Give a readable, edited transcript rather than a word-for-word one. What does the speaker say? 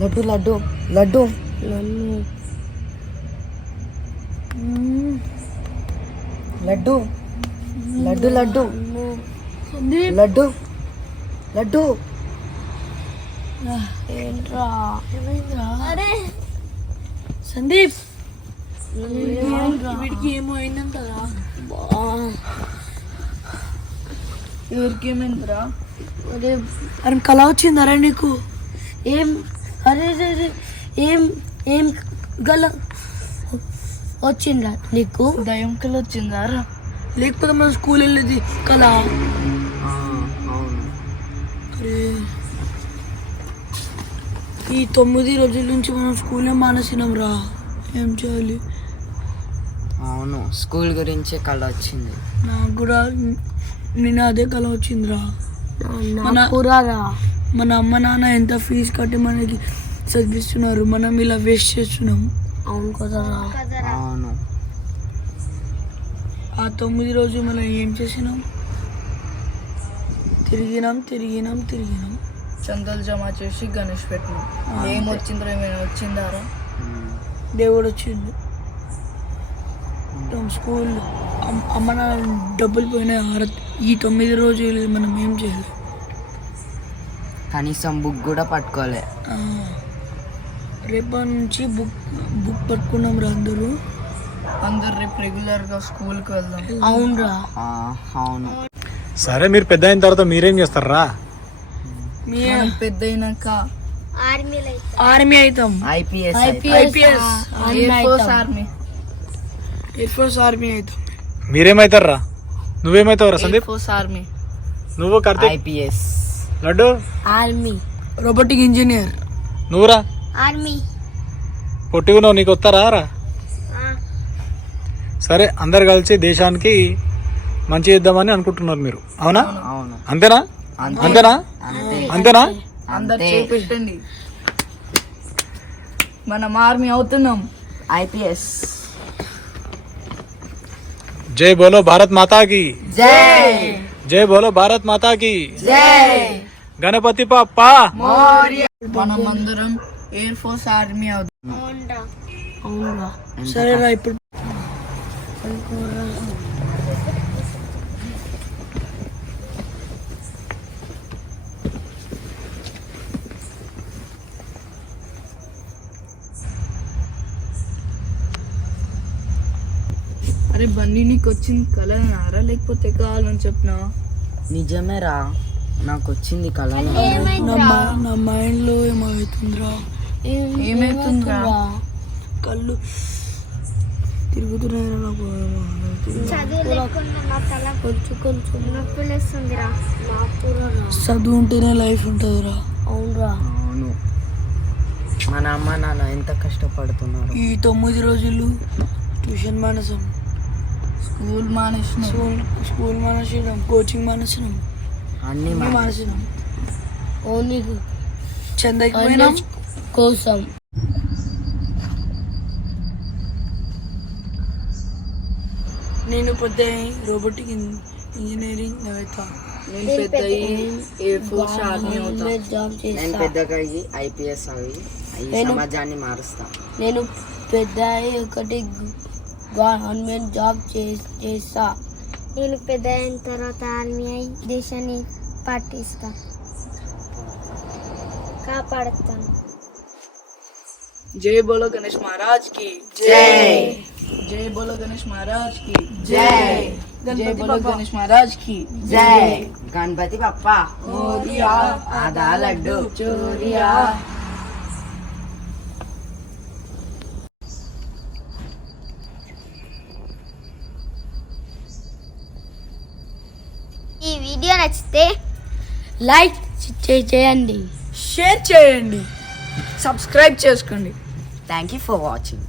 లడ్డు లడ్డు లడ్డు లడ్డు లడ్డు లడ్డు లడ్డు లడ్డు ఏంట్రా అరే సందీప్ వీడికి ఏమో అయిందంటరా ఎవరికి ఏమైందిరా అరే అరే కళ వచ్చిందరా నీకు ఏం అరే ఏం ఏం గల వచ్చిందా నీకు దయం కళ వచ్చిందా రా లేకపోతే మనం స్కూల్ వెళ్ళేది కళ అరే ఈ 9 రోజుల నుంచి మనం స్కూల్లో మానేసినాం రా ఏం చేయాలి అవును స్కూల్ గురించే కళ వచ్చింది నాకు కూడా నేను అదే కళ వచ్చిందిరా మన అమ్మ నాన్న ఎంత ఫీజు కట్టి మనకి చదివిస్తున్నారు మనం ఇలా వేస్ట్ చేస్తున్నాం అవును కదరా అవును ఆ 9 రోజులు మనం ఏం చేసినాం తిరిగినాం చందలు జమ చేసి గణేష్ పెట్టినాం ఏమొచ్చిందో ఏమైనా వచ్చిందారా దేవుడు వచ్చింది స్కూల్ అమ్మ నాన్న డబ్బులు పోయినాయి ఈ 9 రోజులు మనం ఏం చేయాలి కనీసం బుక్ కూడా పట్టుకోలే రేపటి నుంచి బుక్ పట్టుకున్నాం రా అందరూ రేపు రెగ్యులర్గా స్కూల్కి వెళ్దాం అవునరా అవును సరే మీరు పెద్ద అయిన తర్వాత మీరేం చేస్తారా పెద్ద అయినాక ఆర్మీ అవుతాం ఐపీఎస్ ఎయిర్ ఫోర్స్ ఆర్మీ అవుతాం మీరేమైతారా నువ్వేమైతావురా సందీప్ ఆర్మీ నువ్వు Karthik IPS laddu army robotic engineer నువ్వురా ఆర్మీ పొట్టిగున్నావు నీకు వస్తారా రా సరే అందరు కలిసి దేశానికి మంచి చేద్దామని అనుకుంటున్నారు మీరు అవునా అవును అంతేనా అంతేనా అంతేనా అందరు చేపెట్టండి మనం ఆర్మీ అవుతున్నాం ఐపీఎస్ జై బోలో భారత్ మాతా की జై జై బోలో భారత్ మాతా की జై గణపతి పప్ప మనం అందరం ఎయిర్ ఫోర్స్ ఆర్మీ అవుతాం సరేరా ఇప్పుడు అరే బండి నీకు వచ్చింది కళ నారా లేకపోతే కావాలని చెప్పినా నిజమేరా నాకు వచ్చింది కళ నా మైండ్ లో ఏమవుతుందిరా ఏమవుతుందిరా కళ్ళు తిరుగుతున్నాయి చదువు ఉంటేనే లైఫ్ ఉంటుందిరా అవునరా అవును మన అమ్మ నాన్న ఎంత కష్టపడుతున్నారు ఈ 9 రోజులు ట్యూషన్ మానేసాం స్కూల్ మానేసినాం కోచింగ్ మానేసినాం అన్ని మానేసినాం ఓన్లీ చెందకి పోయినాం కోసం నేను పెద్ద రోబోటిక్ ఇంజనీరింగ్ అవుతా నేను పెద్ద ఎయిర్ ఫోర్స్ ఆర్మీ అవుతా నేను పెద్దగా ఐపీఎస్ అవి ఈ సమాజాన్ని మారుస్తా నేను పెద్ద ఒకటి గవర్నమెంట్ జాబ్ చేస్తా నేను పెద్ద అయిన తర్వాత ఆర్మీ అయి దేశాన్ని పాటిస్తా కాపాడుతాను జై బోలో గణేష్ మహారాజ్ కి జై జై బోలో గణేష్ మహారాజ్ కి జై జై బోలో గణేష్ మహారాజ్ కి జై గణపతి బప్పా మోరియా ఆదా లడ్డు చోరియా ఈ వీడియో నచ్చితే లైక్ చేయండి షేర్ చేయండి సబ్స్క్రైబ్ చేసుకోండి థ్యాంక్ యూ ఫర్ వాచింగ్